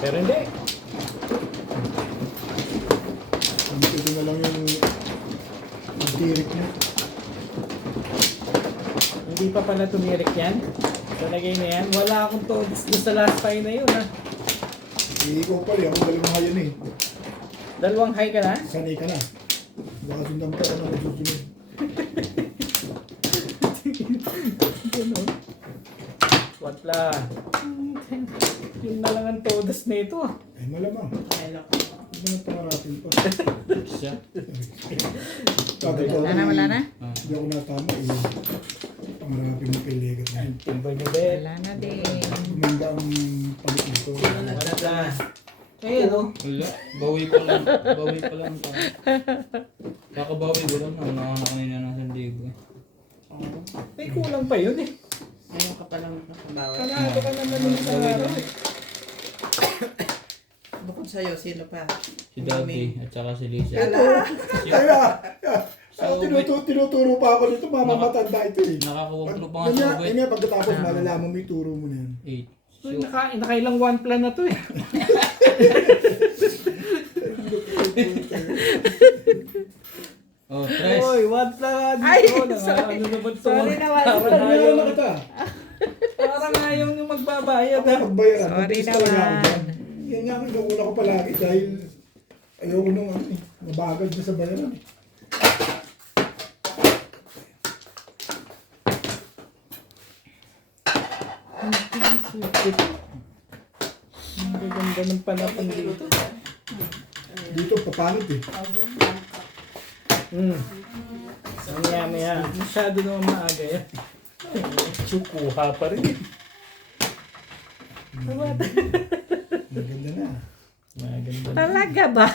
Pero hindi. Ito na lang yung tirik niya. Hindi pa pala tumirik yan. Talagay na yan. Wala akong todos doon sa last pie na yun ha. Ikaw pala, ako dalawang hayan eh. Dalawang high ka na? Sanay ka na. Baka sundan pa ako na magsusunod. Wala. Yun na lang ang todos na ito. Ay malamang. Hindi na pangarapin pa. Siya. Wala na? Hindi ako natama eh. Pangarapin mo kay Legat na yun. Timbay ni Bet. Wala na din. Gumanda ang palit nito. Wala na. Ayun o. Wala. Bawi pa lang. Bawi pa lang. Kakabawi ko lang. Ang nakana kanina ng San Diego. May kulang pa yun eh. Ngayon ka palang nakabawas. Kalahati ka naman yung sa araw eh. Bukod sa'yo, sino pa? Si Daddy at saka si Lisa. Ito! Ay tinuturo pa ako nito, mamamatanda ito eh. Nakakawaglo pa nga sa Kanya pagkatapos malalaman mo yung turo mo na yan. 8. Uy, nakailang one plan na to eh. Oh, tres. Uy, one plan. Ay, Oh, sorry. ano naman to? Sorry naman. Parang Ano ayaw na kita? Parang ayaw nyo magbabayad ha. Pagbayaran, Sorry mabilis talaga ako naman. dyan. Yan nga, nauna ko palagi dahil ayoko nung ano eh, mabagad na sa bayaran eh. Ang gaganda ng panapang dito. Dito, papangit eh. Maya. Masyado naman maaga yan. Tsukuha pa rin eh. Maganda na. Maganda na. Talaga ba?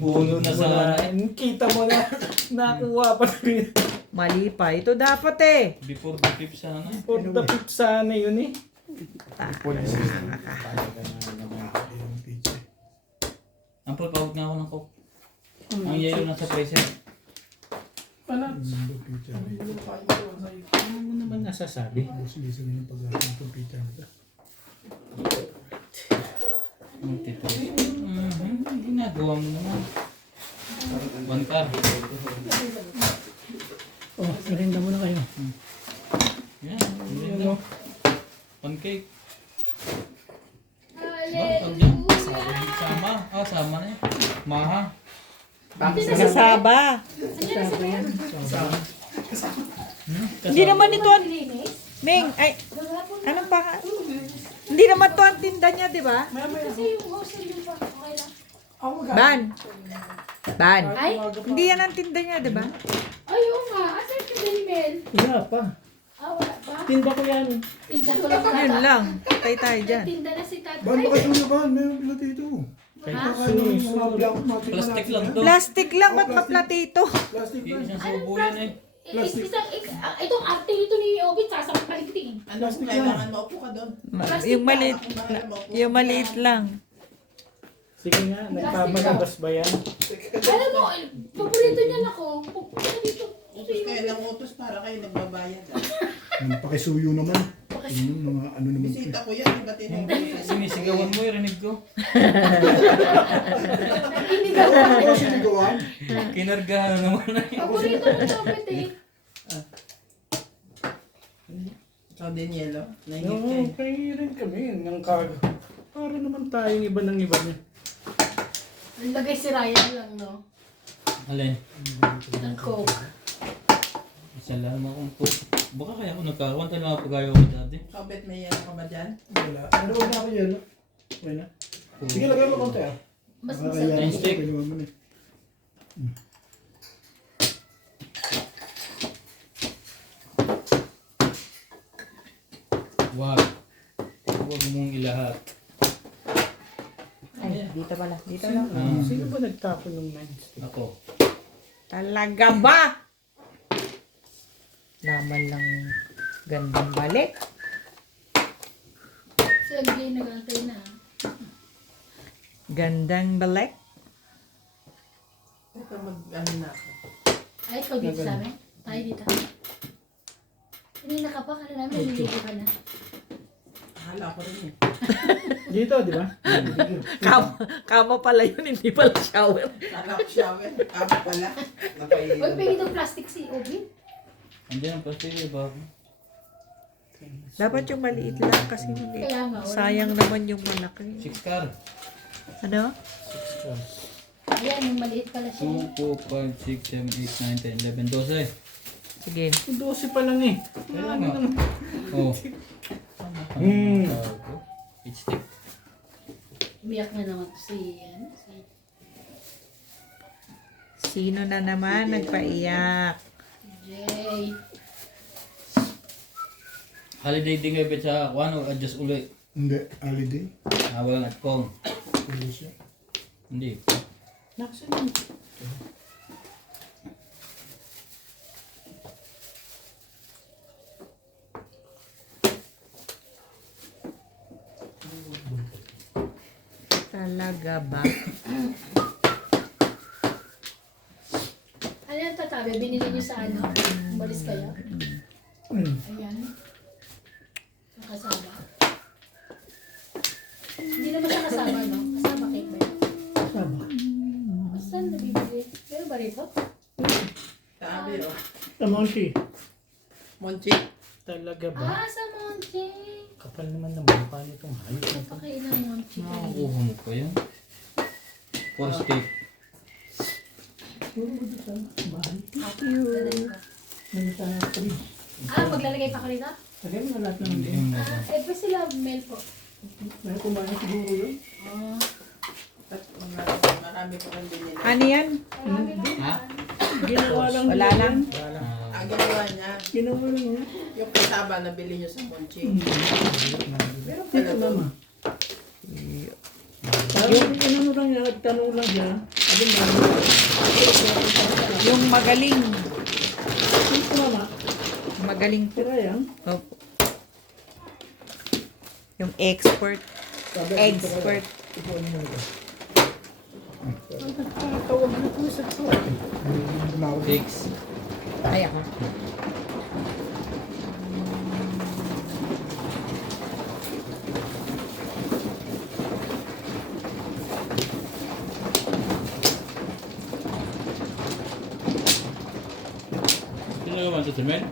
Bulo na sa Wala. Kita mo na nakuha pa rin. Mali pa. Ito dapat eh. before the fifth sana. For the fifth sana yun eh. Yung pizza. Ampol, pawag na ako ng coke. Ang yellow nasa freezer. Yung pizza. Ano mo naman nasasabi? Gusto nyo ng pagkakas ng pizza nito. Multi-tres. Ginagawa mo naman. One car. Oh, merinda muna kayo. Yan. Ano? One cake. Bakit dyan? Sama. Ah, sama na eh. Maha. Kasaba. Hindi naman ito ang... Ming, ay... Anong pa? Hindi naman ito ang tinda niya, di ba? Ban. Ban. Ay? Hindi yan ang tinda niya, di ba? Ay, oo nga. Asan ka din, Mel? Wala pa. Ah, wala pa? Tinda ko yan. Tinda ko lang Yun lang. Patay tayo dyan. Tinda na si Tata. Bahan baka suyo ba? Mayroon pala dito. Kahit Plastic lang to. Plastic lang, ba't maplatito? Plastic lang. Isang subo yan eh. Itong arte nito ni Obit, sasakit paligting. Ano kung kailangan maupo ka doon? Yung maliit, yung maliit lang. Sige nga, nagpamalabas ba yan? Alam mo, paborito niyan ako. Pupunta dito. Utos kayo ng utos para kayo nagbabayad. Ang pakisuyo naman. Yung mga ano naman. Bisita ko yan, iba tinong Sinisigawan mo, rinig ko. Ako kasi nagawan. Kinargahan na naman na yun. Paborito mo ito, Obit eh. Ikaw din yelo. Oo, kaya rin kami ng cargo. Para naman tayong iba ng iba niya. Ang lagay si Ryan lang, no? Alin? Ng Coke. Isa lang akong po. Baka kaya ako nagkakawan tayo mga pagayo ko dati. Kabit may yelo ka ba dyan? Wala. Ano ba na ako yan? Okay na. Sige, lagay mo konti ah. Mas Nakakaya masarap. mo sa pinuha mo na eh. Wag. Huwag mong ilahat. Ay, dito pala. Dito lang. Sino ba nagtapon ng nightstick? Ako. Talaga ba? Laman lang gandang balik. Si MJ nagantay na. Gandang balik. Ito mag-ano na ako. Ay, ikaw dito sa amin? Tayo dito. Hindi ka pa, kanina namin naliligo ka na. Akala ko rin eh. Dito, di ba? Kama pala yun, hindi pala shower. Sarap shower. Kama pala. Uy, may itong plastic si Obi. Andiyan ang plastic, ba? Dapat yung maliit lang kasi hindi. Kaya nga. wala. Sayang naman yung malaki. 6 car. Ano? Ayan, yung maliit pala siya. 2, 4, 5, 6, 7, 8, 9, 10, 11, 12. Sige. 12 pa lang eh. Kaya nga. Oh. Each stick. Umiyak na naman si, Sino na naman nagpaiyak? Jay. Holiday din kayo bet sa Kuano, adjust ulit. Hindi, holiday. Walang at kong. Tuloy siya. Hindi. Naksan yun. Talaga ba? Ano yung tatabi? Binili niyo sa ano? Umalis kayo? Ayan. Nakasama. Hindi naman siya kasama, no? Kasama cake ba yun? Sama. Saan nabibili? Meron ba rito? Sabi oh. Sa Monty. Monchi. Talaga ba? Ah, sa Monchi. Kapal naman ng mukha nitong hayop na to. Napakain ng Monchi. Nakakuha mo pa yan. 4 stick. Ah, maglalagay pa ka rito? Lagyan mo na lahat ng Hindi mo Ah, eh, pa sila mail po. May kumain siguro yun. Ah, At marami pa rin binili. Ano yan? marami na. Ha? Ginawa lang Wala nila lang. yan. Ah, Ang ginawa niya, Ginawa lang niya. yung kasaba na bili niyo sa Monchi. Meron Dito pala mama. doon. Parang inano lang niya, tanong lang niya. Sabi mo, Yung magaling. dito mama. Magaling po. Tira yan. Opo. Yung expert. Sabi, Expert. ito ano mo ito. Tawag na po sa to. 6. Ay ako. Sino naman sa Timel?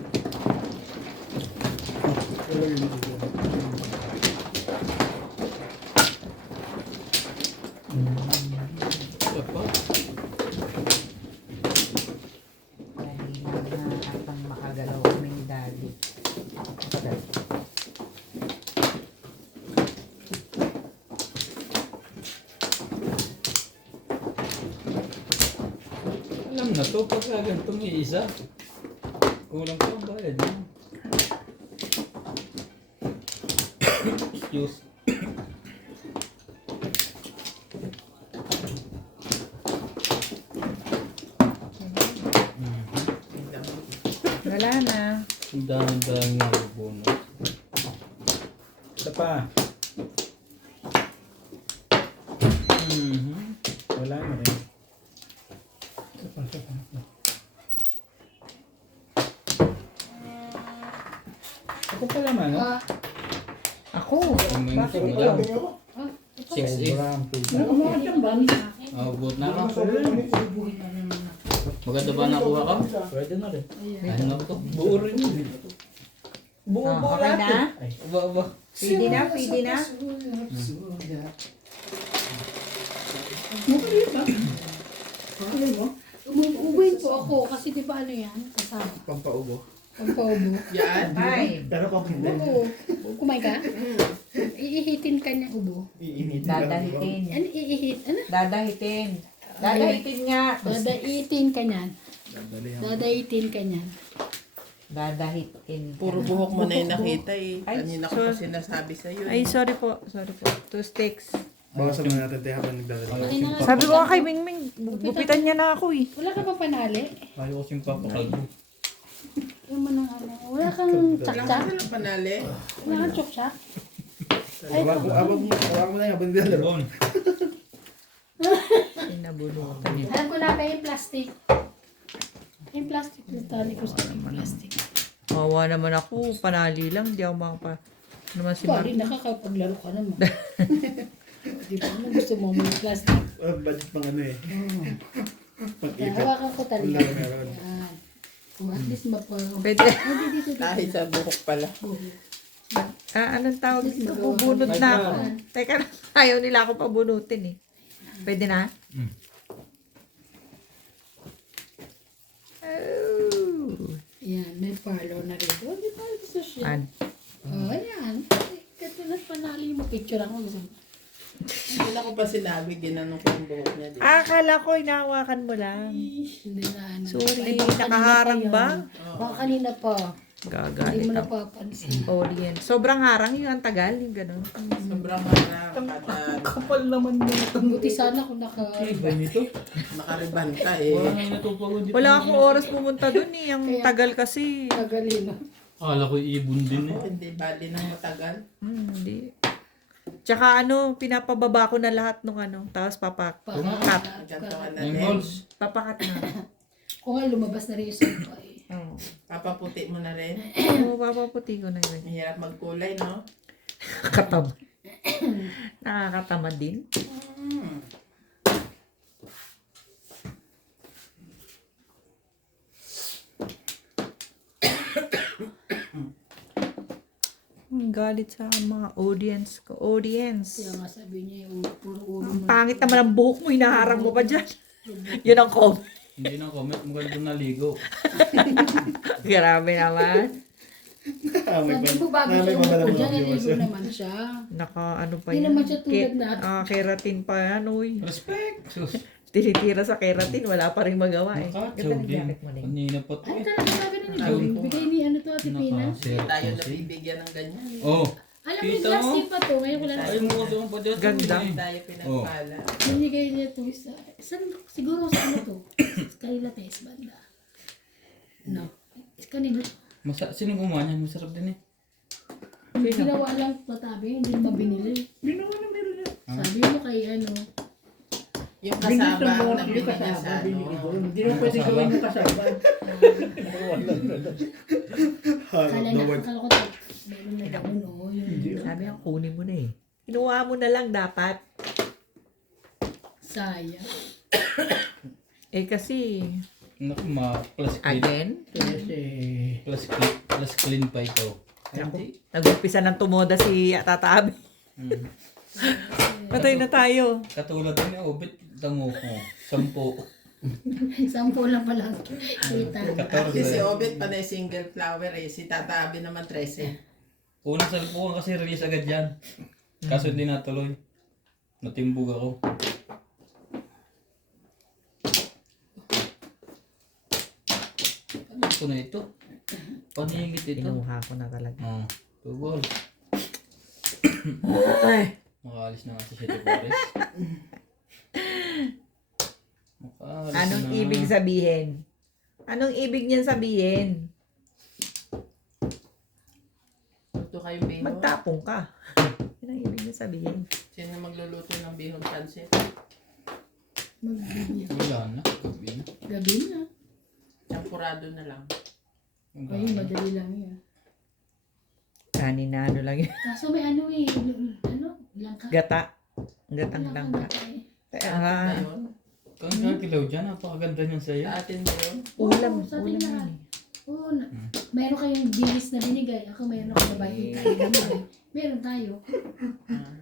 Wala yun dito. Ito pa. Atang makagalaw kami ni Daddy. Alam na to, pag gantong iisa. Kulang pa ang bayad mo. Excuse. Wala na. Ang dami-dami nga yung bonus. Isa pa. Wala na rin. Isa pa, isa pa. Ako pala man, no? Ah, Ako. Bakit Wala din ako. 6 Umakit yung ban. Abot na ako. Sabi kami, Maganda ba nakuha ka? Pwede na rin. Ano to? Buo rin yun. Buo Ah, okay na? Ay, Aba. Pwede na? Pwede na? mukha ba? Ano mo? umuubuin po ako kasi di ba ano yan? Kasama. pampaubo. Pagpaubo. Yan. Ay. Pero kung hindi, Oo. Kumain ka? Iihitin ka niya ubo. iinit. Dadahitin. Ano iihit? Ano? Dadahitin. Dadahitin nga. Dadaitin ka niyan. Dadaitin ka niyan. Dadahitin. Puro buhok mo na yung nakita eh. Ay, Kanina ko pa sinasabi sa'yo. Ay, sorry po. Sorry po. 2 sticks. Bawasan mo natin tayo habang nagdadala. Okay na nga. Sabi ko nga kay Mingming, gupitan niya na ako eh. Wala ka bang panali? Ayaw kasing papakalbo. Yung mo ng ano. Wala kang Wala tsak-tsak? ka lang panali. Wala kang tsak-tsak? Habang mo na yung habang nagdadala. Bon. Sinabunutan niya. Alam ko na ba yung plastic? Yung plastic. Tali ko sa yung plastic. Kawawa naman ako. Panali lang. Di ako makapa. Naman si Pari, Mark. nakakapaglaro ka naman. Di ba? Ano gusto mo? May plastic. Budget pang ano eh. Oo. Pag-ipot. Hawakan ko talaga. Wala meron. Yan. Kung at least Pwede. Dito. Dahil sa buhok pala. Anong tawag dito? Bubunot na ako. Teka lang, ayaw nila ako pabunutin eh. Pwede na? Oh. Yan, may parlor na rin. Oh, di ba? Gusto siya. An. Oh, yan. Katulad panali mo. Picture ako. Gusto mo. Hindi na ko pa sinabi, ginanong ko yung buhok niya. Di ba? Akala ko inahawakan mo lang. Hindi na. Ano. Sorry, Ay, baka nakaharang kanina pa ba? yan. Baka kanina pa. Hindi Gagalit mo ako. napapansin. Audience. Sobrang harang yung ang tagal, yung gano'n. Sobrang harap. At Kapal naman nito. Buti sana kung Iba nito. nakariban ka eh. Wala nga natupagod dito. Wala akong oras pumunta dun eh. Ang Kaya- tagal kasi. Tagalin. Akala ko ibon din eh. Hindi bali ng matagal. Hindi. Tsaka ano, pinapababa ko na lahat nung ano. Tapos papakat. Ganto ka na Yung din. balls. Papakat na. Kung nga lumabas na rin yung sampa eh. Oo. Papaputi mo na rin. Oo, papaputi ko na yun. Mahirap magkulay, no? Katamad. Nakakatamad din. Hmm. Galit sa mga audience ko. Audience. Kaya nga sabi niya yung puro ulo Ang mo. pangit naman ang buhok mo, hinaharang mo pa dyan. Yun ang comment. Hindi na comment. Mukha doon naligo. Grabe naman. Sabi mo bago siya umupo dyan, naligo naman siya. Naka ano pa Hindi yan. naman siya tulad natin. Keratin pa yan, uy. Respect! Sus. Tinitira sa keratin, wala pa rin magawa eh. Nakatsaw Ganda ng din. jacket mo, Ning. Kanina pa to Ay, eh. talaga sabi na nila. Bigay ni ano to, Ate Pina. Naka-share Tayo po na si. bibigyan ng ganyan. Oh. Alam mo, Kita plastic mo? pa to. Ngayon ko lang Ay mo doon pa dito. Ganda. eh. Tayo pinagpala. binigay niya to isa. Siguro sa ano to? Kanila test banda. No. Kanino? Sino gumawa niyan? Masarap din eh. Ginawa lang patabi, hindi naman binili. Ginawa na meron niya. Sabi mo kay ano, Yung kasaba ang Yung nabili niya kasaba, sa binili ano. doon. Hindi naman pwede Kasaba? gawin yung kasaba. kala niya, akala ko to, meron na gano'n, no? Yung Sabi ang kunin mo na eh. Kinuha mo na lang dapat. saya. Eh kasi, Naku, plus clean. again, Kasi, Plus clean pa ito. Ay, Naku. hindi. nag-umpisa ng tumoda si Tata Abi. Hmm. Patay na tayo. Katulad din eh. Obit, tango ko. 10. 10 lang pala. Kita. Kasi si 14. Obet panay single flower eh. Si Tata Abi naman 13. Unang salpukan kasi release agad yan. Kaso hindi natuloy. Natimbog ako. Ano ko na ito? Paningit ito. Kinuha ko na talaga. Oh, 2 balls. Makaalis na nga si City Forest. Makaalis Anong na. ibig sabihin? Anong ibig niyan sabihin? Luto kayong bihon. Magtapong ka. Yan ang ibig niya sabihin. Sino magluluto ng bihon pansit? Magbibigyan. Wala na. Gabi na. Gabi na. Champurado na lang. Ang Ayun, dami. madali lang yan. Kanin na ano lang yun. Kaso may ano eh, ano, langka. Gata. Gatang langka. eh. Kaya Sa nga, atin ba yun? Kung nakilaw dyan, napakaganda niyan sa'yo. Sa atin ba yun? ulam. Oo, sa atin Ulam lahat. yun eh. Oo, meron kayong dilis na binigay. Ako meron akong babae tayo binigay. Meron tayo. Ah.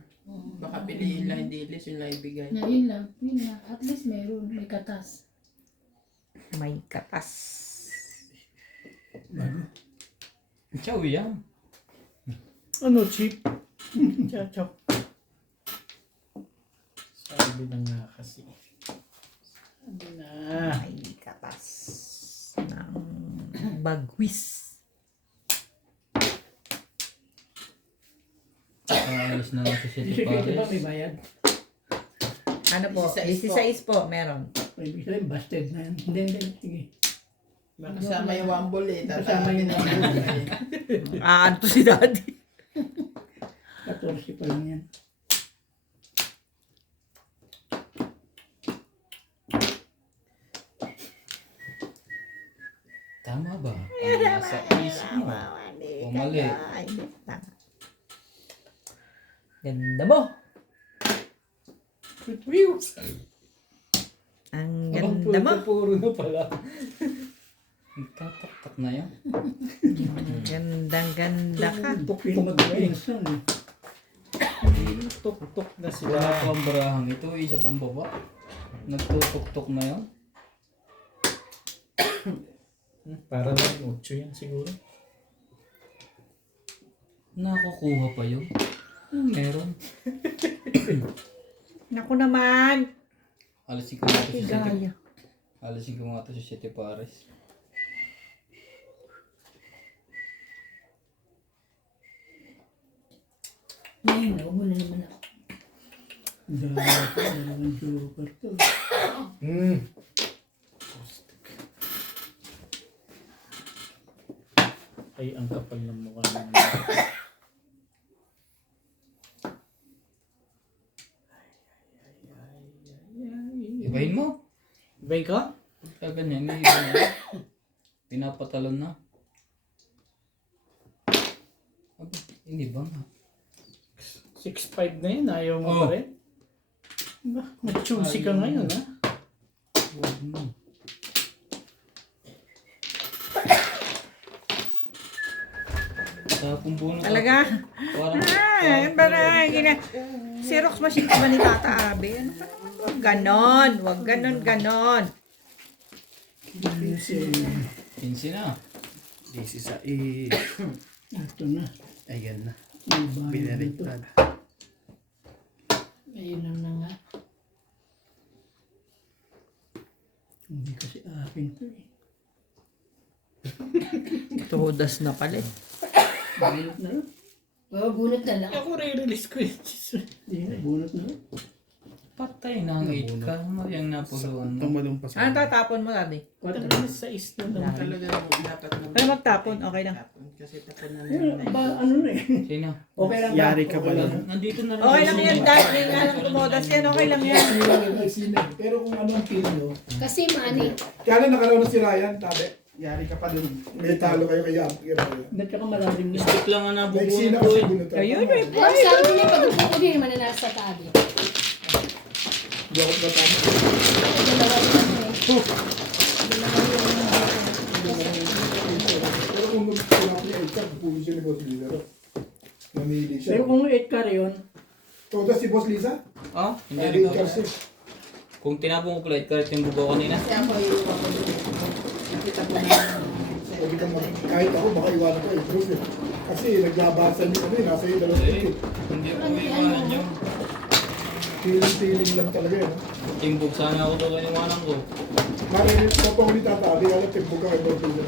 Baka piliin lang hindi ilis yun lang ibigay. Na, yun lang. Yun lang. At least meron. May katas. May katas. Chow yan. Ano, cheap? Chacho. Sabi na nga kasi. Sabi na. May katas. Ng bagwis. Makaalis na nga si City Sige, di ba Forest. may bayad? Ano po? 16 16 po, meron. May ibig sabihin, busted na yan. Hindi, sige. Kasama yung wambol eh. Kasama yung wambol. Ano to si Daddy? 14 pa lang yan. Tama ba? Ang nasa isip mo. O mali. Ay, hindi. Tama. Ganda mo. Ang ganda mo. Puro na pala. Nagtataktak na yan. Gandang-ganda ka. Tuktok mag-pinsan eh. Tuk-tuk na sila. Wala pa ang barahang ito, isa pang baba. Nagtutok-tok na yan. Para lang 8 yan siguro. Nakakuha pa yun. Meron. Naku naman. Alisin ko nga ito sa City. Higaya. Alisin ko nga ito sa City Pares. Ngayon, huwag mo na naman ako. Dalawang joker to. Ay, ang kapal ng mukha ng Ibahin mo. Ibay ka? Pagka ganyan, may iba na. Pinapatalon na. Aba, hindi ba nga? 6'5 na yun, ayaw mo Oh. pa rin? Ba, mag-choosy ka ngayon, ha? Huwag mo. Tapong buno ka. Talaga? Parang, Yan ba na? Xerox machine ka ba ni Tata Abe? Ano ka naman? Huwag ganon. Huwag ganon. Pinsi na. Ito na. Ayan na. Iba Binaliktad. Ayun lang na nga. Hindi kasi akin to eh. Tudas na pala eh. Bunot na lang. Oo, bunot na lang. Ako re-release ko yun. Hindi na, bunot na lang. Patay na ang 8 ka. Yung napuluan mo. Tumalong pa sa Ano tatapon mo, Daddy? Talaga sa is na lang. Talaga dapat na. Pero magtapon, okay lang. Kasi tapon na Ba, ano na eh. Sino? Okay lang Yari ka pa lang. Nandito na rin. Okay lang yan, Dad. May nga lang tumodas yan. Okay lang yan. Pero kung ano ang pin nyo, Kasi mani. kaya na nakalaw na si Ryan, tabi. Yari ka pa dun. May talo kayo kay Yap. Hindi ka malalim na. Stick lang nga Naiksi na nabubuno ko kasi eh. bunot. Ayun, may Alam, sabi ko niya, pag upo din naman na nasa tabi. Hindi ako matama. Dalawa din ano eh. Pero kung mag-tulap niya 8 ka, pupunin siya ni Boss Lisa. Namili siya. Pero kung 8 ka rin yun, Todas si Boss Lisa? Ah, hindi Hindi rin ka ko. siya. Kung tinapong ko pala kahit yung bugaw kanina. Kasi ako yung nakita ko na Sabi ka kahit ako, baka iwanan ko 8 Bruce eh. Kasi naglabasan niyo kami, nasa iyo dalawang Eh, ticket. hindi ako iwanan yung Feeling lang talaga yun. timbog. Sana ako to kaniwanan ko. Marinig ko pa ulit tatabi, alam timbog ka kay Boss Lisa.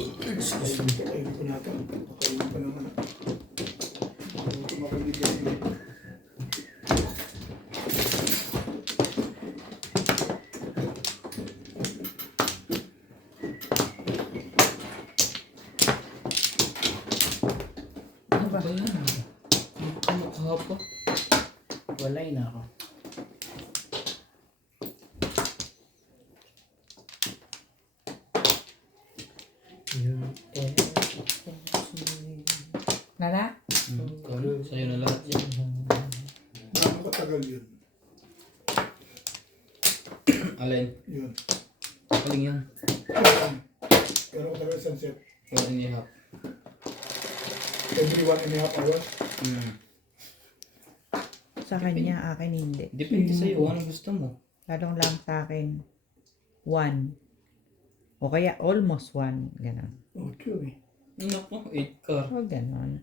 Ayun ko natin. Ayun pa naman. Ayun ko mabibigyan niya. Ano ba yan? Mukha pa. walay na ako. Nana? Sa'yo na lahat yan. Bakit katagal yun? Alin? Yun. Kaling yan. Pero katagal isang set. 1.5. Every 1.5 hours. Sa kanya, akin hindi. Depende sa'yo. Anong gusto mo? Lalong lang sa akin, 1. O kaya almost 1. Ganon. 8 eh. Naku, 8 car. Huwag ganon.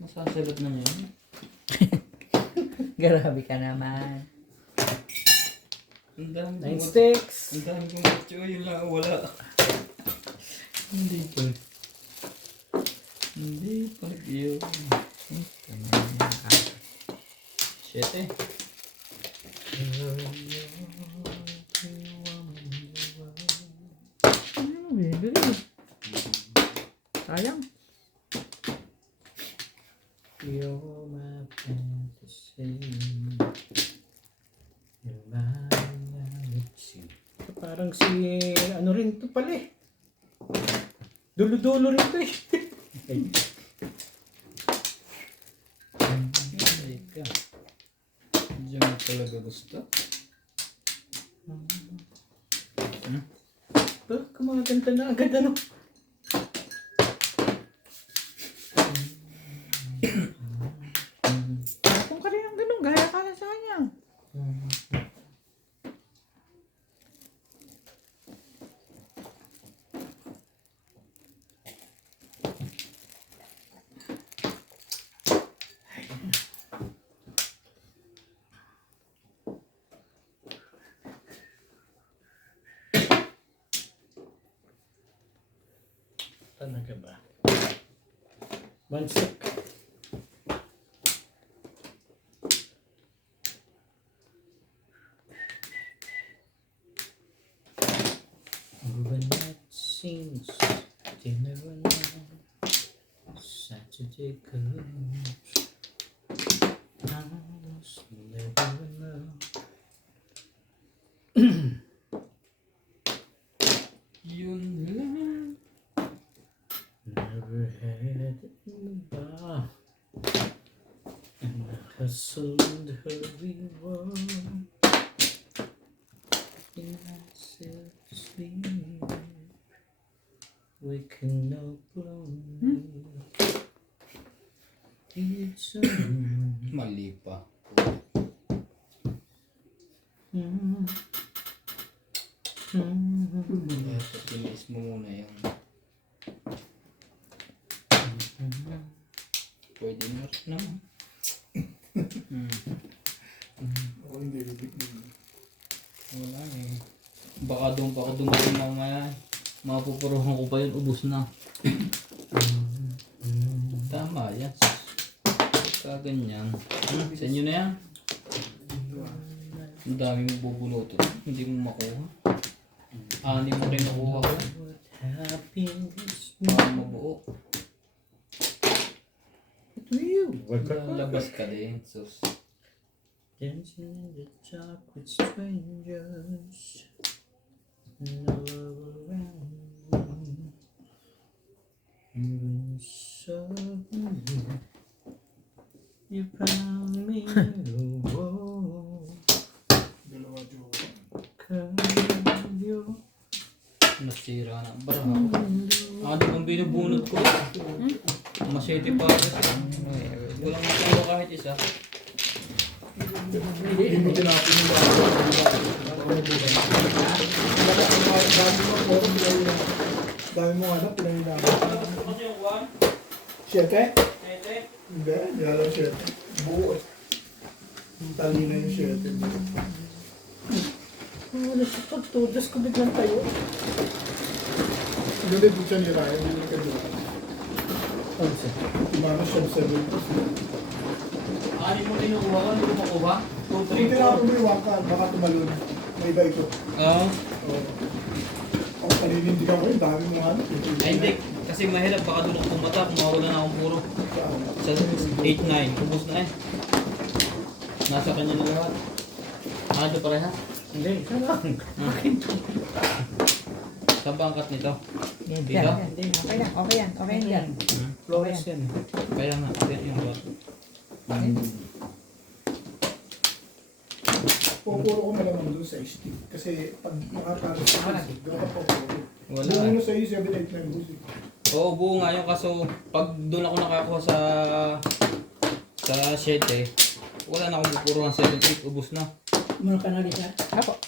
Masasagot na niya. Grabe ka naman. Ang dami 9 kong sticks. Ang dami kong matcho. Yun lang wala. Hindi pa. Hindi pa yun. Shit eh. Sayang. You're my Parang si ano rin to pala eh. Dulo-dulo rin to eh. Teka. Diyan mo talaga gusto. Kumaganda na agad ano. Kung ka rin ang ganun, gaya ka na sa kanya. Talaga ba? Bansik. Overnight scenes, dinner alone, Saturday comes, I was never alone. Yun lang. Never had it in the bar, and I hustled hurry on, and myself to sleep, waking up lonely. It's a Mali pa. Ito, tinis mo muna yan. Pwede nyo naman. Oo, hindi bibig mo. Wala eh. Baka dumating mamaya. Mapupuruhan ko pa yun, ubos na. Tama yan. Kaganyan. Sa inyo na yan. Ang dami mo bubunutin. Hindi mo makuha. Hindi mo rin nakuha ko. happiness. Baka mabuo. To you. Labas ka din. Sus. Dancing in the dark with strangers. No around me. You suddenly you found me. Oh, Dalawa jowa. come you. Nasira na. Bara ako. Di kong binubunod ko. Masete pa ako. Walang makuha kahit isa. Hindi mo tinapin yung dami mo anak, pinahinapan. Kasi yung one, 7? nete. Hindi, hindi alam 7. Buo eh. Tali na yung 7. Nagpagtudas ko biglang tayo. Hindi din siya ni Ryan, hindi ka doon. Imano siya 7. Ani mo din nakuha ko, hindi ko makuha. 2, Kung 3, 4. tinapin mo yung wangka, baka tumalun. May iba ito. Oo. Ang paninindigan ko yun, dami mo anak. Ay hindi, kasi mahirap baka doon ako pumata kung mawala na akong puro. Sa 8-9, ubos na eh. Nasa kanya na lahat. Ito pareha. Hindi, ikaw lang. Saan ba ang cut nito? Hindi. Dito? Okay yan, okay yan, okay yan. Flores yan. Kaya nga, yan yung cut. Pupuro ko malamang doon sa ST. Kasi pag makapagod sa music, gano'n pa pupuro. Wala Buo eh. na sa iyo, 7, 8, 9 music. Oo, buo nga yun kaso pag doon ako nakakuha sa 7, wala na akong pupuruhan 7-8, ubos na. Mga kanalisa. Ako.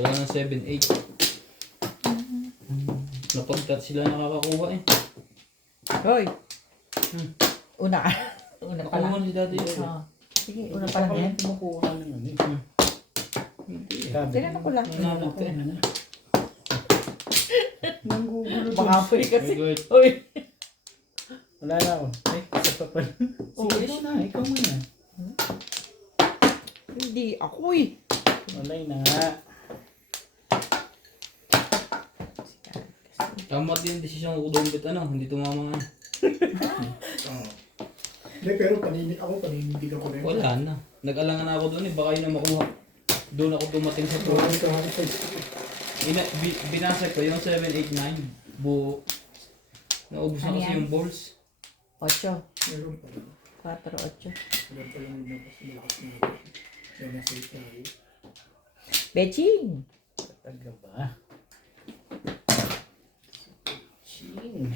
Wala na 7-8. Napagkat sila nakakakuha eh. Hoy. Una ka. Una pala. Nakuha si daddy yun. Oo. Sige, una pa lang yan. Kumukuha ng ano eh. Hindi eh. Tinanong ko lang. Nananap ka eh. Baka free kasi. Good. Uy. Wala na ako. Ay, isa pa pala. Sige, ikaw na. Ikaw muna. Hindi, ako eh. Wala na nga. Tama din yung desisyon ko doon bit ano, hindi tumama nga. Hindi, pero paninindig ako rin. Wala na. Nag-alangan na ako doon eh. Baka yun ang makuha. Doon ako dumating sa pro. Ito, ito. Binasa ko yung 7, 8, 9. Buo. Naubos na Ano kasi yan? yung balls. 8. Meron pa. 4, 8. Meron pa yung lumabas. Malakas na ako. Yung nasa tayo. Beching! Talaga ba? Ching.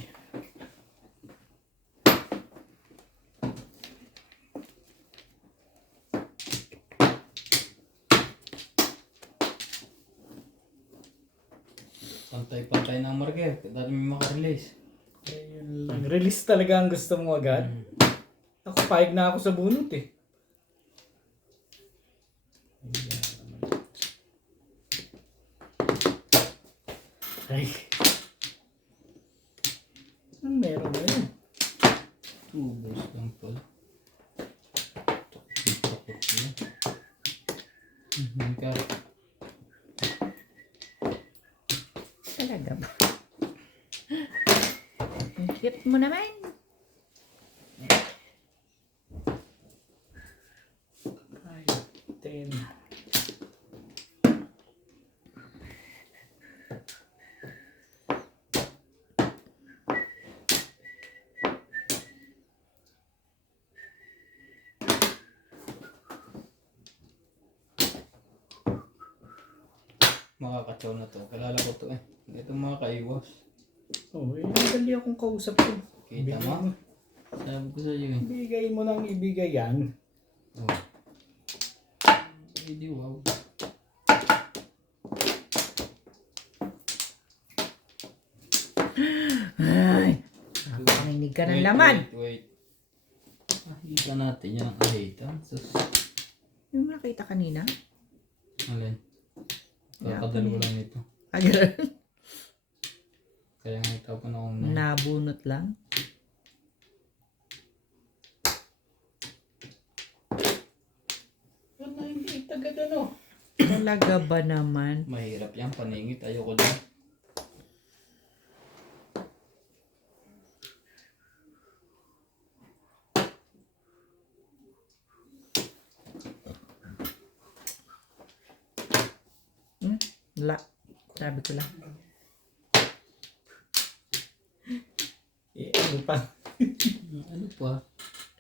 Pantay-pantay ng market. Dati may makarelease. Ayun lang. Release talaga ang gusto mo agad. Ako, pahig na ako sa bunot eh. Ay. Meron na yun. 2 balls lang pala. Takot na. Nagka- Talaga ba? Ang cute mo naman. Ay, 10. Makakatsaw na to. Kalala ko to eh. Ito mga kaiwas. Oh, dali akong kausap ko. Kita mo? Sabi ko sa'yo eh. Bigay mo nang ibigay yan. Oh. Hindi wow. Ay! Nakinig ka ng laman. Wait. Nakikita natin yan ang ahita. Yung nakita kanina? Alin? Kakadalawa lang nito. Agad. Kaya nga itapon akong Nabunot lang. Ano hindi agad ano? Talaga ba naman? mahirap yan. Paningit. Ayoko din. La. Sabi ko lang. Eh, ano pa? Ano pa?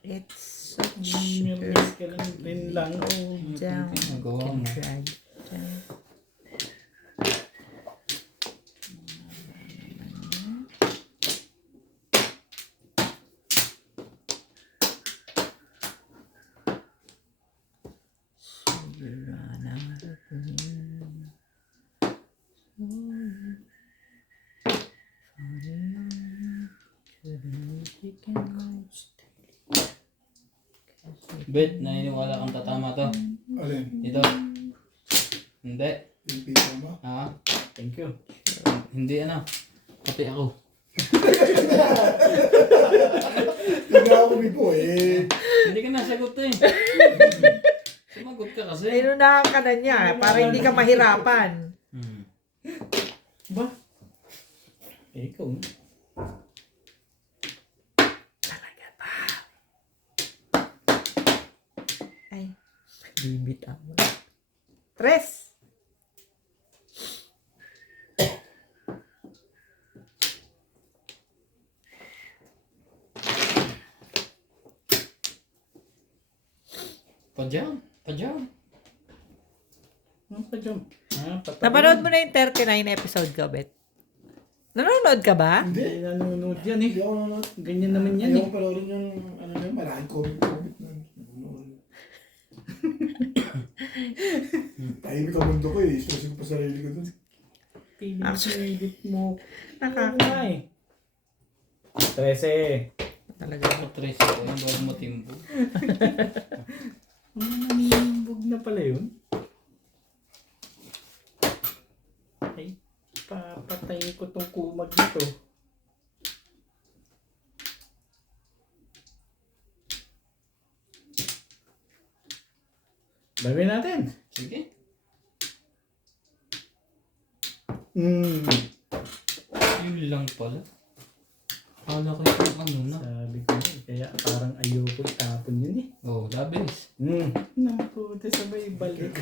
It's such Miss ka lang din lang. oh, down. Ginagawa mo. Drag down. Bet, naniniwala kang tatama to. Alin? Ito. Hindi. Yung pizza mo? Ha? Thank you. Hindi ano. Pati ako. Hindi ako bibo eh. Hindi ka nasagot eh. Sumagot ka kasi. Inunahan ka na niya para hindi ka mahirapan. Ba? Eh, ikaw. Ay, bibitaw. Tres. Pajam. Pajam. Ano pa dyan? Napanood mo na yung 39 episode ko, Bet? Nanonood ka ba? Hindi, nanonood yan eh. Hindi ako nanonood. Ganyan naman yan Ayaw eh. ko panoorin yung ano na yun, malaking COVID na. Tahimik ang mundo ko eh. Stress ko pa sarili ko dun. Pinipilit mo. Nakaka- Nga eh. 13. Talaga. Ako tres ako. Yung bago matimbo. Naninimbog na pala yun. Ay, papatayin ko tong kumag dito. Gawin natin. Sige. Hmm. Yun lang pala. Kala ko yung ano na. Sabi ko na, kaya parang ayoko itapon yun eh. Oh, labis. Naputi sabay balik.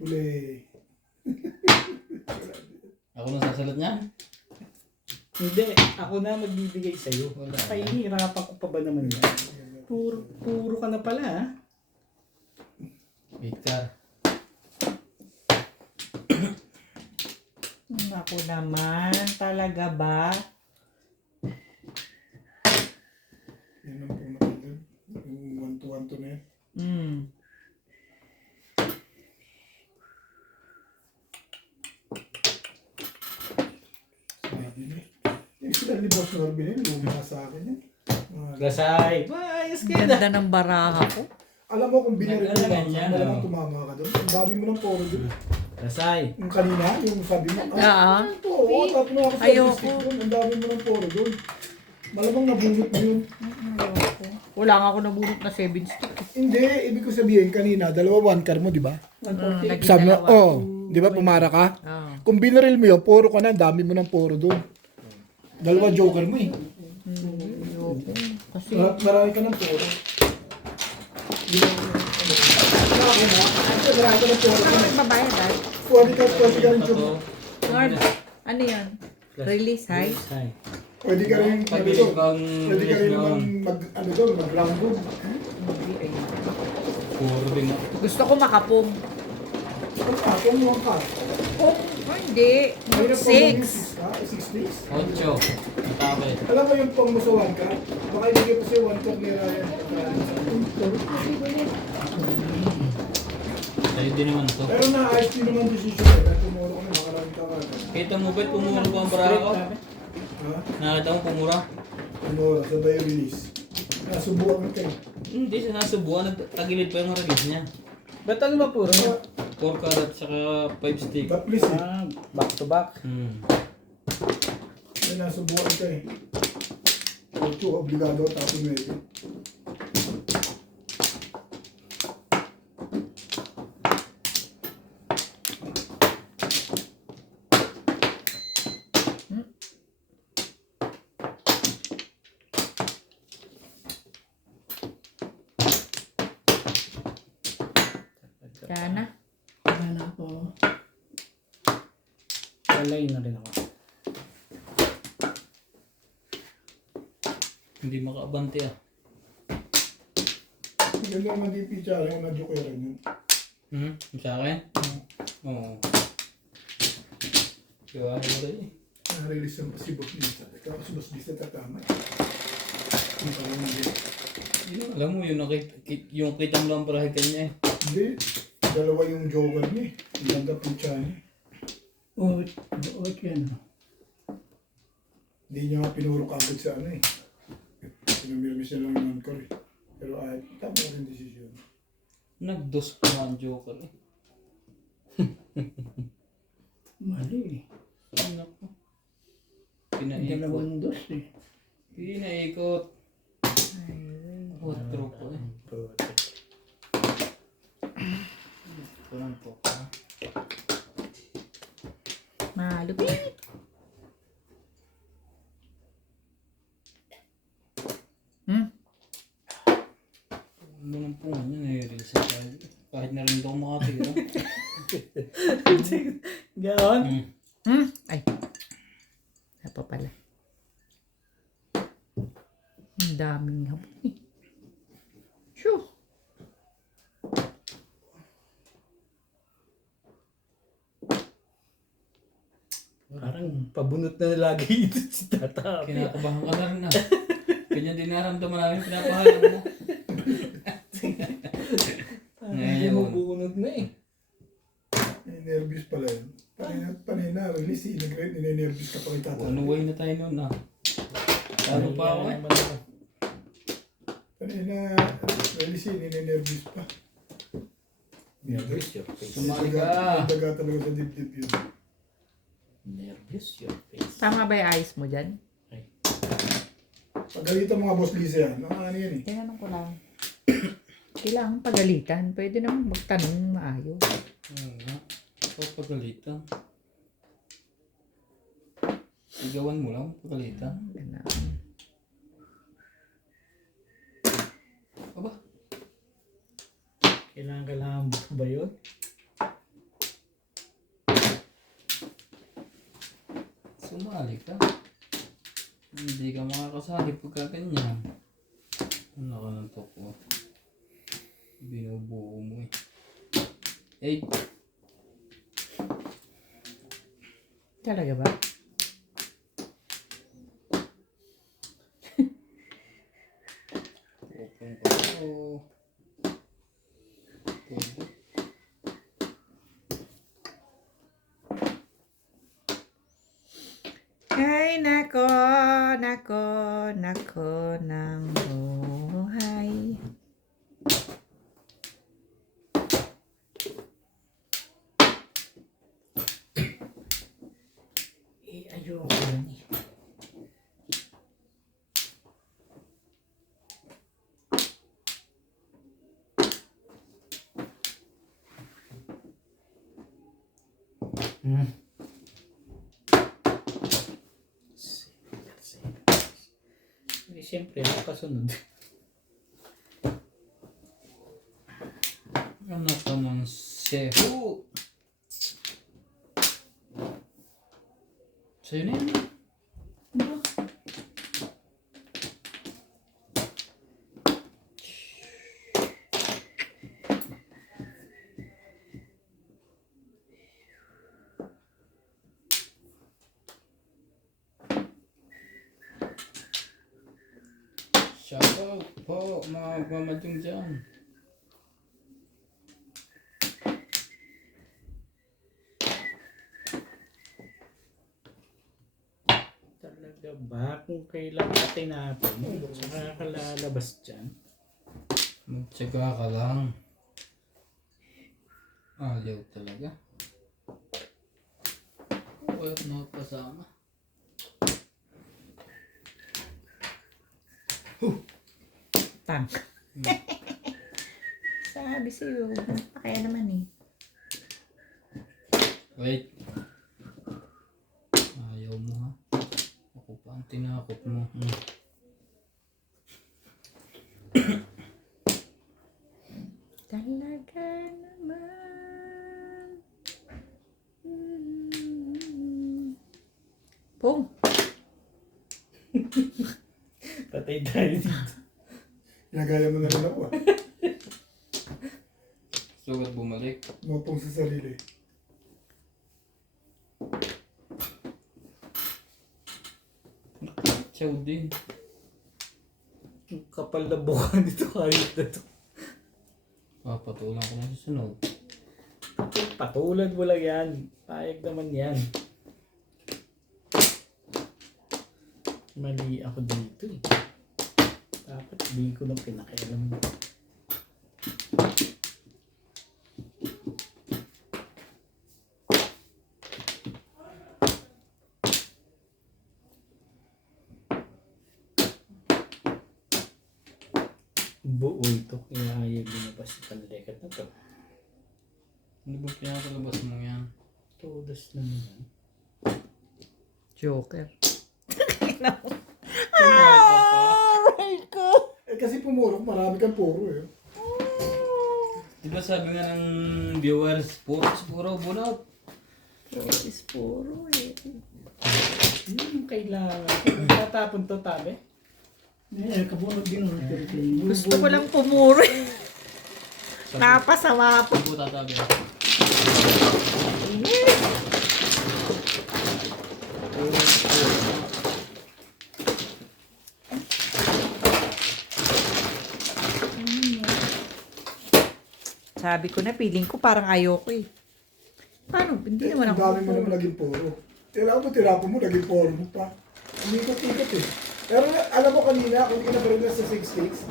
Uli. Ako na sasalat niya. Hindi, ako na magbibigay sa'yo. Wala. Kahihirapan ko pa ba naman yan? Puro ka na pala ha. Wait ka. Ako naman, talaga ba? Yan ang po natin. Yung 1-to-1 na yan. Sabi niya. Yung sila ni Boss Norby na yun, lumina sa akin yan. Gasay. Ayos ka na. Ganda ng baraha ko. Alam mo kung biniril mo Nag-alaman lang, yan, malamang oh. tumama ka doon. Ang dami mo ng poro doon. Gasay. Yung kanina, yung sabi mo, Ah. oo, tapos na ako sa Ayoko. district doon. Ang dami mo ng poro doon. Malamang nabunot mo yun. Wala nga ako nabunot na 7 stick. Hindi, ibig ko sabihin kanina, dalawa one car mo, di ba? Naging Sabi mo, dalawa. oh, di ba pumara ka? Ah. Kung binaril mo yun, poro ka na, ang dami mo ng poro doon. Dalawa joker mo eh. Kasi, Marami ka ng poro. Yung, ano, marami ka ng poro. ano nagbabayad ay? Pwede ka rin joker. Lord, ano yan? Release high? Gasay. Pwede ka rin, ano Pagbilig doon, kang pwede ka rin release noon. ano doon, mag-round doon. Puro din ako. Gusto ko makapong. Kung mo ka, Oh, hindi. mayroon pa 6. 6 days. 8. Atake. Alam mo yung pang musawan ka? Baka ibigay ko sa'yo 1 cup ni Ryan. Sa'yo din naman to. Pero naayos din naman decision eh. Dahil tumuro ko na, makarami ka agad. Kita mo ba't pumura pa ang bara ko? Ha? Nakita mo pumura? Tumuro, sabay release. Nasubukan ka eh. Hindi siya nasubuan. Tagilid pa yung release niya. Ba't ano ba puro? 4 karat saka 5 stick. But please eh. Back to back. May nasubukan ka eh. 8, obligado tapos 9. Sana. Wala ako. Palay na rin ako. Hindi makaabante ah. Ganda naman di picture yung na-jokeran yun. Sa akin? Oo. Gawa ko rin eh. Na-release yung si Boss Lisa. Ikaw si Boss Lisa tatama. Yung parang hindi. Alam mo, yung kita mo lang pala kanya eh. Hindi. Dalawa yung joker niya eh. Ang ganda picture niya. Oot yan. Hindi niya nga pinuro agad sa ano eh. Pinamirmis niya lang yung non-car eh. Pero ay, tama na rin desisyon. Nag-dos pa nga ang Joker eh. Mali. Naku. Pinaikot. Dalawang dos eh. Pinaikot. Otro ko eh. Kulang po ka. Malupit. Ano nang po nga niya na-release sa tayo. Kahit na rin daw makatira. Ganon? Ay. Apa pala. Ang daming hapon eh. Shoo. Parang pabunot na lagi ito si Tata. Kinakabahan ka na rin ah. Ganyan din naramdaman namin pinapahalan mo. Hindi mo bunot na eh. Nervous pala yun. Panay na, release eh. Nine-nervous ka pa kay tata. Ano way na tayo nun ah. Ano pa ako eh. Panay na, release eh. Nine-nervous pa. Nervous your face. Sumali ka. Daga talaga sa dip-dip yun. Nervous your face. Tama ba yung ayos mo dyan? Pagalitan mga boss Lisa yan. Ano yan eh. Tinanong ko lang. Kailangan pagalitan. Pwede naman magtanong maayos. Oo nga. Papagalitan. Sigawan mo lang, pagalitan. Ganun. Aba, Kailangan ba yun? sumali ka. Hindi ka makakasali pagka ganyan. Ano ka ng toko? Binubuo mo eh. 8. Talaga ba? Open ko ako. Pwede. Ay, nako, nako, nako ng buhay. Ayoko yan eh. Hindi, siyempre, nakasunod. Ano ka ng seho? Sa'yo na yan. Shoutout po mga magmamadyong dyan. Talaga ba? Kung kailan natin natin, saka kalalabas dyan. Magtsaga ka lang. Ayaw talaga. Wala na kasama. Tang. Sabi sa'yo, kaya naman eh. Wait. Ayaw mo ha. Ako pa ang tinakot mo. Talaga naman. Pong. Patay tayo dito. Ginagaya mo na rin ako ah. Sugat bumalik. Mapong sa sarili. Chow din. Ang kapal na buka nito kahit na to. Papatulang ko na sa sunod. Patulad mo lang yan. Payag naman yan. Mali ako dito eh. Dapat di ko na pinakialam. Buo ito. Kaya ayaw lumabas sa panlekat na to. Hindi ba pinakalabas mo yan? Todas naman yan. Joker. Eh kasi pumurok, marami kang puro eh. Diba sabi nga ng viewers, puro bunot. Is puro eh. Kailangan. Kung tatapon to tabi. Eh, kabunod din ang Gusto ko lang pumuro eh. Napasama po. Hindi po tatabi. Sabi ko na, feeling ko parang ayoko eh. Paano? Hindi naman Ang ako. dami mo naman naging puro. Kailangan mo tirapo mo, naging puro mo pa. Umikot-ikot eh. Pero alam mo kanina, kung hindi ka na sa 6 sticks,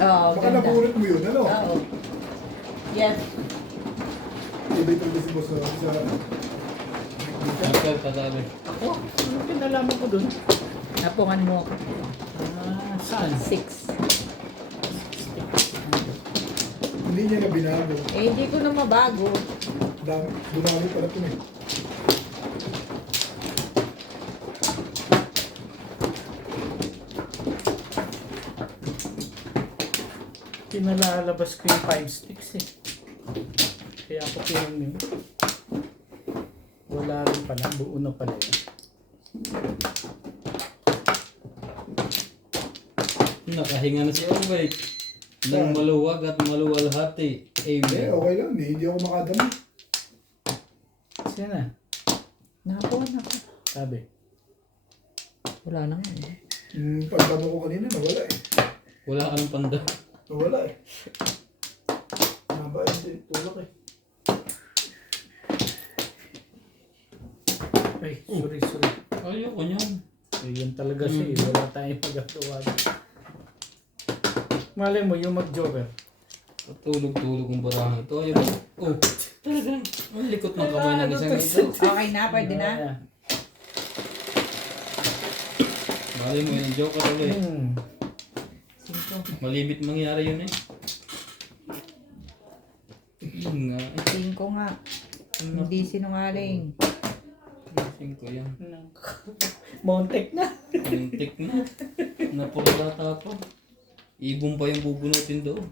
Oo, baka ganda. naburit mo yun, ano? Oo. Yes. Iba itong gusto mo sa... Ikaw tatabi. Ako? Ano pinalaman ko dun? Napungan mo ako. Saan? 6. Hindi niya na binago. Eh, hindi ko na mabago. Dumami pala ito eh. Pinalalabas ko yung 5 sticks eh. Kaya ako pinag wala rin pala. Buo na pala yun. Nakahinga na si Obay. Nang maluwag at maluwalhati. Amen. Okay lang, hindi ako makadami. Siya na. Nakakuha na ako. Sabi. Wala na nga eh. Pagdamo ko kanina, nawala eh. Wala ka ng panda. Nawala eh. Naba, hindi. Tulak eh. Ay, sorry. Ayoko niyan. Yun talaga siya eh. Wala tayong magagawa. Malay mo, yung mag-joker. Tulog-tulog ang barahan ito. Ayaw mo. Oh, talaga. Ang likot ng kamay ng isang ito. Okay na, pwede na. Ayan. Malay mo yung joker ulit. Cinco. Malimit mangyari yun eh. Yun nga. 5 nga. Hindi sinungaling. Gising ko yan. Montek na. Muntik na. Napurata pa. Ibon pa yung bubunutin doon.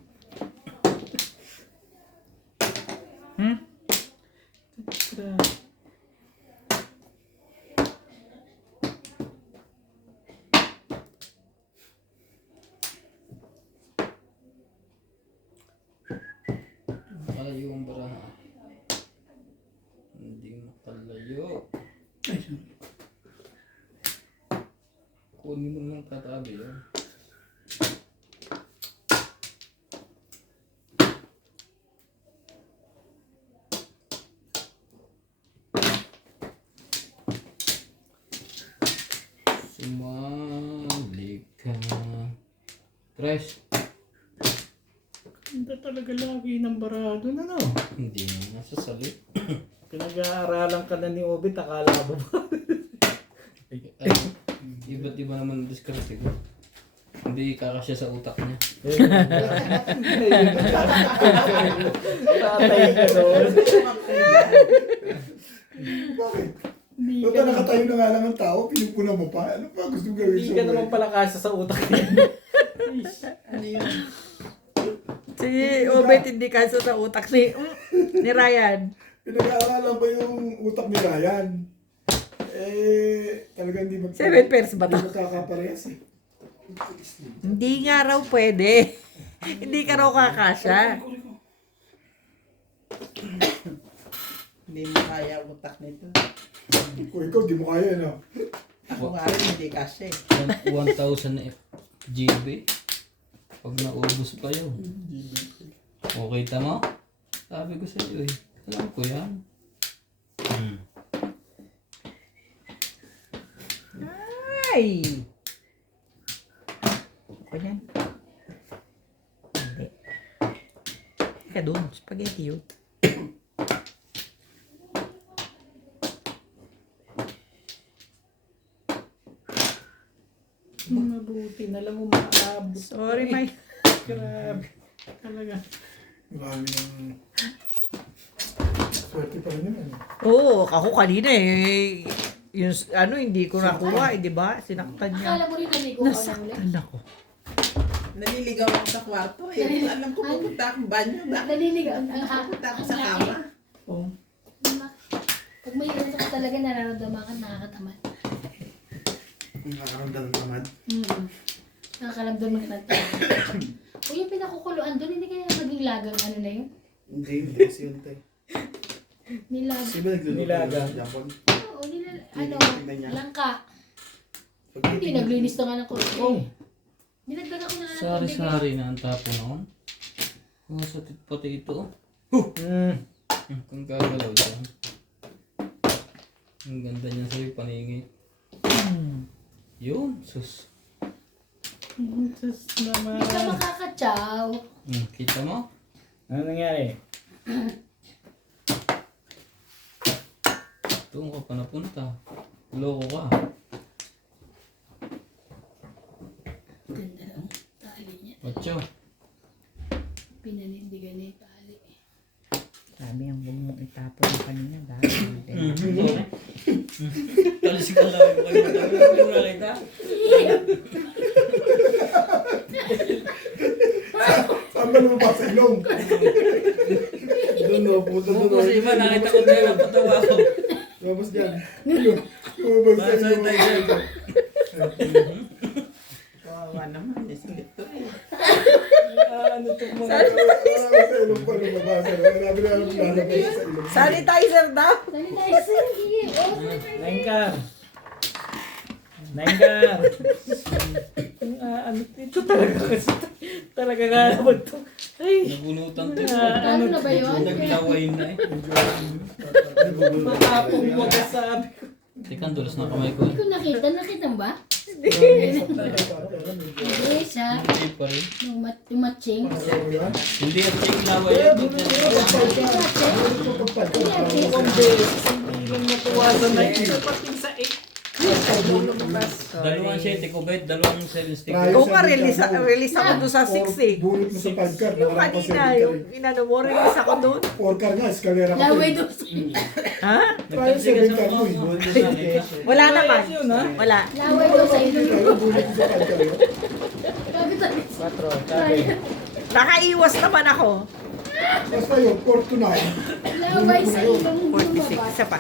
Malayo ang baraha. Hindi makalayo. Kunin mo lang katabi yun. Sumali ka. Tres. Hindi talaga lagi ng barado na no. Hindi na nasa salit. Pinag-aaralan ka na ni Obit, akala mo ba? Ay, iba't iba naman ang diskarte ko. Hindi kakasya sa utak niya. Tatay ka doon. Bakit? Ba't nakatayo na nga lang ang tao, pinupuna mo pa? Ano pa gusto gawin Hindi ka naman pala kasya sa utak niya. Ano yun? Si Obet hindi kasi sa utak ni Ryan. Pinag-aaralan pa yung utak ni Ryan. Talaga hindi 7 pairs ba to? Hindi magkakaparehas eh. Hindi nga raw pwede. Hindi ka raw kakasya. Hindi mo kaya ang utak nito. Kung ikaw, di mo kaya, no? Ako nga rin hindi kasi. 1,000 GB. Pag naubos pa yun. Okay tama? Sabi ko sa iyo eh. Alam ko yan. Ay! Ako yan. Hindi. Ka doon. Spaghetti yun. Mabuti na lang umaabot. Sorry, Mike. Grabe. Talaga. Marami ng... Swerte pa rin yun, ano? Oo, ako kanina eh. Yung hindi ko nakuha, di ba? Sinaktan niya. Akala mo rin naligo ka na ulit? Nasaktan ako. Naliligaw ako sa kwarto eh. Alam ko pupunta akong banyo. Bakit Naliligaw. pupunta ako sa kama? Oh. Pag may ganito ka talaga, nararamdaman ka, nakakatamad. Nakakaramdam ng tamad. Nakakaramdaman ka ng tamad. O yung pinakukuluan doon, hindi kaya maging lagang ano na yun? Hindi kasi yun tayo. Nilag. Sino nagluluto Nilaga. ng Japon? Oo, Tingnan niya. langka. Pag Hindi, naglinis na nga ng kurso. Oh. Dinagdag ako na ng Sari-sari na ang tapo noon. Kung sa pati ito. Kung gagalaw dyan. Ang ganda niya sa'yo, paningit. Yun, sus. Just naman. Hindi ka makakatsaw. Kita mo? Ano nangyari? Doon ka pa napunta. Loko ka. Ganda ng tali niya. Macho. Pinanindigan niya yung tali. Sabi ang huwag mong itapon yung kanina dahil. Talisik ka lang ko kayo. Ano mo nakita? Saan ba lumabas sa ilong. Doon o, pumunta doon. Kung si iba, nakita ko tayo, nagpatawa ako. Lumabas dyan. Ayun, lumabas sa Basta ilong. tayo. Kawawa naman, isingit to eh. Ano to mga... Sa ilong pa lumabas. Marami na lalabas sa ilong. Sanitizer daw. Sanitizer. Naingkar. Naingkar. Ano ito talaga kasi. Talaga nga naman to. Ay. Nabunutan to. Ano na ba yun? Naglaway na eh. Matapong mo kasabi ko. Teka, ang dulas na kamay ko Hindi eh. ko nakita. Nakita mo ba? Hindi siya. Hindi pa rin. Yung matching. Hindi at yung laway yun. Kung beses, hindi lang natuwasan na ito. Pati sa 8. Dalawang sete ko, bet. Dalawang cell stick. Ikaw ka, release ako doon sa 6 eh. Bunot mo sa 5 car. Yung kanina, yung inano mo, release ako doon. 4 car nga, eskalera ka. Laway doon. Ha? Tayo 7 car mo eh. Wala naman. Yun ha? Wala. Laway doon sa ilo. Tayo bunot mo sa 5 car yun. Sabi tayo. 4. Nakaiwas naman ako. Basta yun, 4 to 9. Laway sa ilong 46, lumabas. isa pa.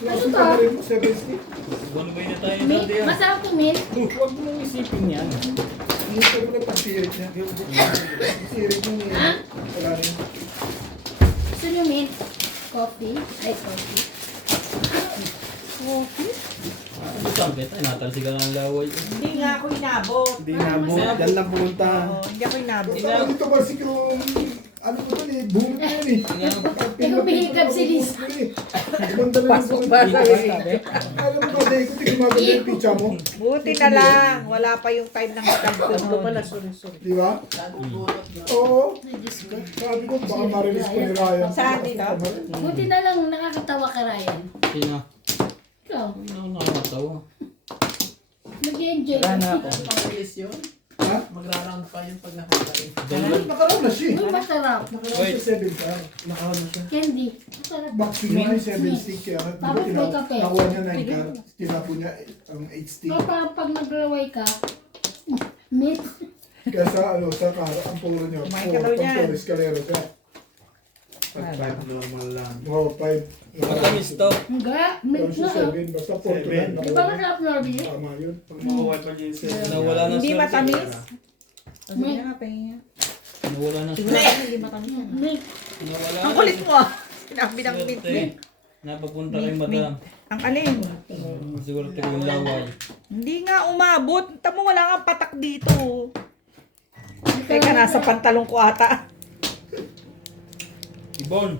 Klase ka na rin mo, 7 stick. Bunubay na tayo Mint, dati ah. masarap to mint. Huwag mong isipin yan. Gusto ko na pag-sirit niya. Sirit niya niya. Ha? Wala rin. Gusto nyo mint? Coffee? Ay, coffee. Ano saan bet? Ay, natalsikan ng laway. Hindi nga ako inabot. Hindi nabot. Dyan lang pumunta. Oo, hindi ako inabot. Basta ako dito ba yung... Ano ko dun eh, bunot mo yun eh. Ikaw pihikab si Liz. Ibang dala ng bunot mo eh. Alam mo kasi, ikaw gumaganda yung pizza mo. Buti na lang. Wala pa yung time ng stab ko noon. Di ba? Oo. Sabi ko, baka marilis ko ni Ryan. Saan dito? Buti na lang nakakatawa ka, Ryan. Sino? Ikaw, Hindi ako nakakatawa. nag-enjoy Wala na ka. ako. Pang-release yun. Ha? Magra-round pa yun pag nakakari. Nakaroon na siya eh. Uy, masarap. Nakaroon siya 7 car. Nakaroon na siya. Candy. Masarap. Boxing nga yung 7 stick kaya di ba Tapos may kape. nakuha niya 9 car. Tinapo niya ang 8 stick. Pero pag nagraway ka, mint. Kaya sa ano, sa car, ang puro niya. Kumain ka daw niyan. 4 eskalera ka. Pag 5 normal lang. Oo, 5. Matamis to. Enggak, mint Tapos na. yung 7, basta 4 to 9. Di ba masarap, Norby? Tama yun. Pag makuha pa niya yung set. Nawala na Hindi swerte. matamis. Mint. Nawala na Hindi swerte. matamis. Mint. Nawala Ang na. kulit mo ah. Sinabi ng mint. Swerte. Napapunta kay madam. Ang alin? Siguro ko yung laway. Hindi nga umabot. Tamo wala kang patak dito. Teka, nasa pantalong ko ata. Ibon.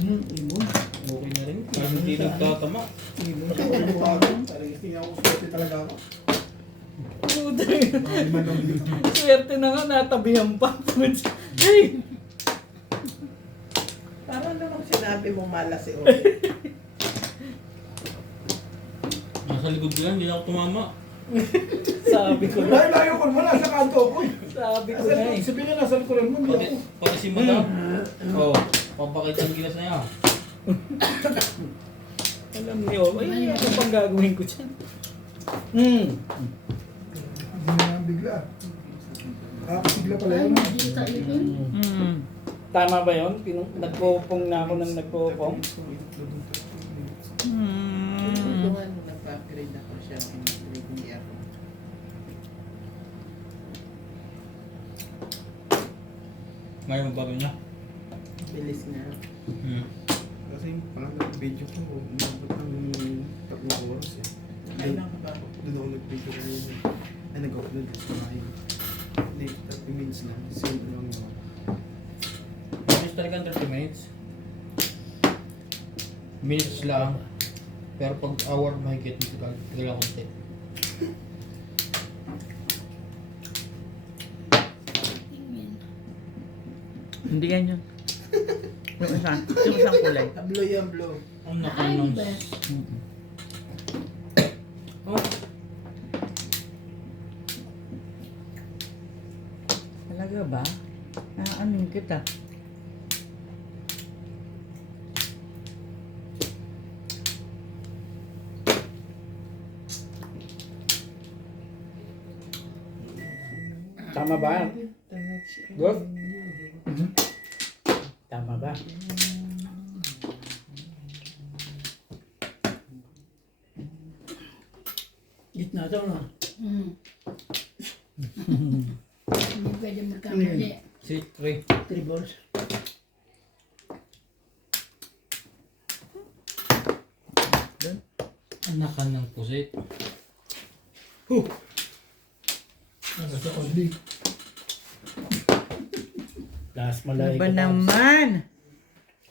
Ibon. Okay na rin. Parang hindi nagtatama. Ibon ka, ano pa ako? Hindi ako swerte talaga ako. Manong dito. Swerte na nga, natabihan pa. Ay! Parang namang sinabi mo malas si Obi. Nasa likod ko yan, hindi na ako tumama. Sabi ko na. Layo ko mo, nasa kanto ko eh. Sabi ko na eh. Sabihin niya, nasa likuran mo, hindi Pati, ako. pati si madam. Oo. Papakita ang gilas na yan. Alam niyo, ay, ano pang gagawin ko dyan? Hindi na bigla. Bigla pala Ay, yun. hindi tayo yun. Tama ba yun? Nagpupong na ako ng nagpupong? Doon nagpa-upgrade ako siya. Hindi ako. May mabago niya. Bilis na. Kasi yung pangalang video ko, umabot ng 3 oras eh. Ay, lang ba? Doon ako nag-video kanina. Ay, nag-upload sa bahay. Hindi, 30 minutes lang. Same lang yun. Minutes talaga ang 30 minutes. Minutes lang. Pero pag hour mahigit, kailangan konti. Hindi yan yun. Yung isang kulay. Ablo yan, blow. Ang Ay, nakanong. best. Oh, Talaga ba? Ano kita? Tama ba? Golf? Tama ba? Gitna daw na. Hindi pwede magkamali. Si 3. 3 balls. Anak ka ng pusit. Ano sa only? Last Ano malay ba ko. naman?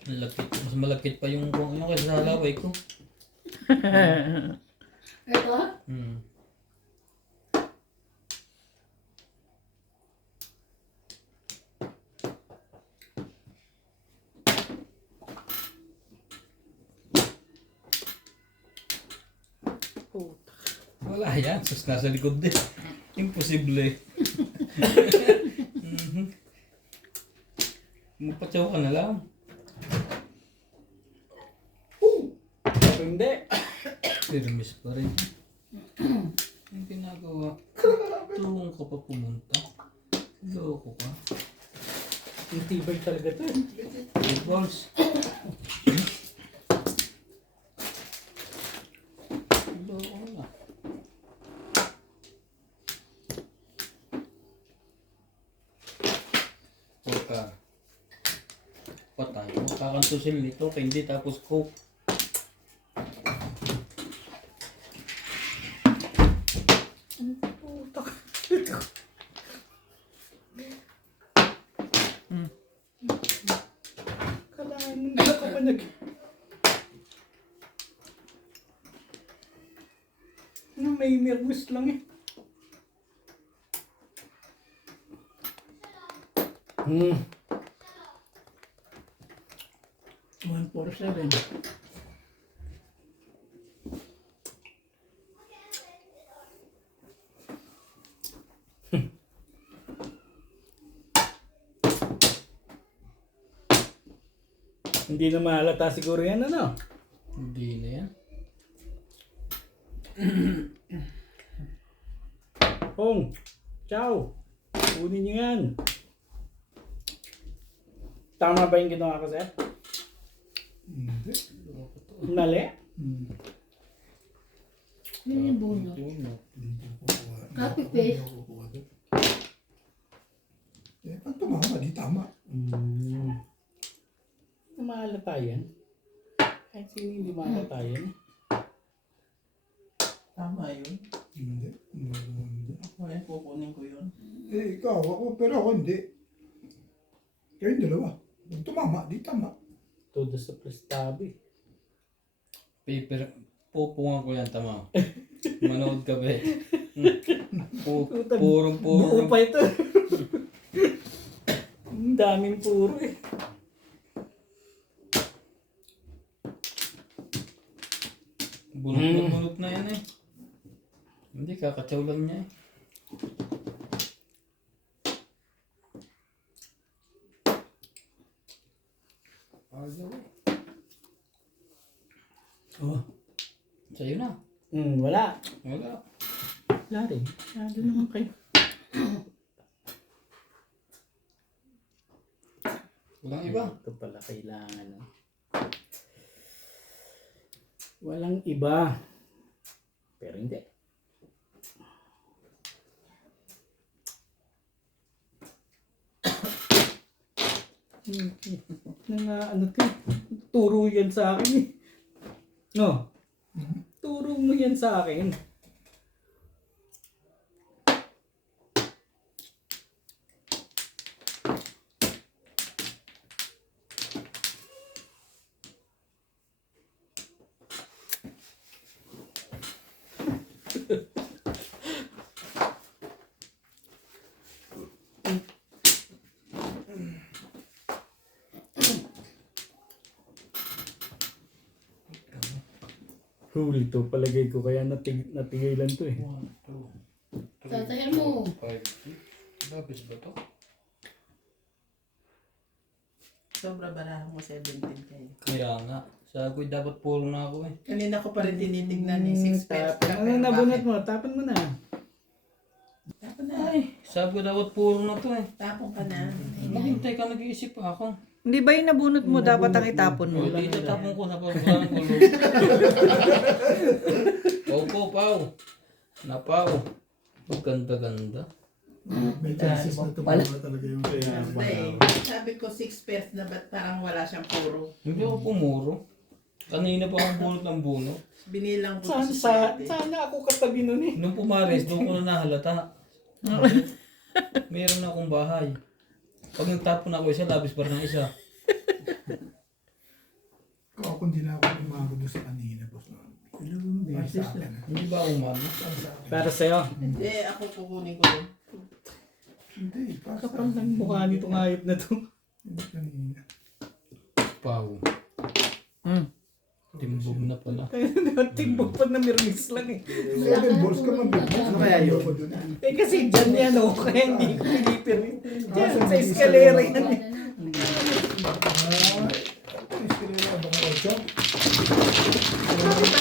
Malapit. Mas malapit pa yung kung ano kaysa sa halaway ko. Ito? Hmm. Wala yan. Sus, nasa likod din. Imposible. Magpatsaw ka na lang. Hindi. Pero miss pa rin. Ang ginagawa. Tulong ka pa pumunta. Loko ka. Ang tibay talaga to. 8 balls. Loko ka. Porka. Patay. Magkakantusin nito. Hindi tapos coke. Kailangan mo na ka pa nag... Ano, may nervous lang eh. 147. Hindi na mahalata siguro yan, ano? Hindi na yan. Pong, ciao. Kunin nyo yan. Tama ba yung ginawa ko, sir? Hindi. Mali? Yun yung bunot. Hindi ko kukuha. Copy paste. Hindi ko kukuha doon. Eh, pag tumama, di tama. Mahalata yan. Kahit sino hindi mahalata yan. Tama yun. Hindi. Hindi. Ako eh, kukunin ko yun. Eh, ikaw, ako, pero ako hindi. Kayong dalawa. Pag tumama, di tama. Todo sa prestabi. Paper. Pupungan ko yan, tama. Manood ka ba? Purong Buo pa ito. Ang daming puro eh. Bunot na yan eh. Hindi, kakatsaw lang niya eh. Agaw eh. Oh. Sa'yo na. Wala. Wala. Wala rin. Lalo naman kayo. Walang iba. Ito pala kailangan. No? Walang iba. Pero hindi. Ano to? Turo yan sa akin eh. No? Turo mo yan sa akin. Huli to, palagay ko kaya natigilan to eh. 1, 2, 3, Tatayan mo. 5, 6. Labis ba to? Sobra barahan mo 17 kayo. Kaya nga. Sabi dapat puro na ako eh. Kanina ko pa rin tinitignan ni 6 pets. Tapan. Ano nabunot mo? Tapan mo na. Tapon na. Ay, sabi ko dapat puro na to eh. Tapon ka na. Naghintay ka, nag-iisip pa ako. Hindi ba yung nabunot mo dapat ang itapon mo? Hindi, tatapon ko na parang gulo. Pau, pau. Napaw. Maganda-ganda. May chances na tumama talaga yung kaya. Ganda eh. Sabi ko 6 pairs na ba't parang wala siyang puro. Hindi ako pumuro. Kanina pa akong bunot ng bunot. Binilang ko Sana ako katabi nun eh. Nung pumares, doon ko na nahalata. Meron akong bahay. Pag nagtapon ako isa, labis pa rin ang isa. Ako hindi na ako umago doon sa kanina, boss. Para sa akin. Hindi ba umano? Para sa akin. Para sa'yo. Hindi, ako kukunin ko yun. Hindi, para sa Kapal akin. ng mukha nitong hayop na to. Hindi kanina. Pau. Hmm. Timbog na pala. Timbog pa na mirmis lang eh. Seven balls ka magbibigay. Ano kaya yun? Ako doon. Eh kasi dyan yan oh, kaya hindi ko pinipir. Dyan sa escalera yan eh. Ah, escalera, baka 8.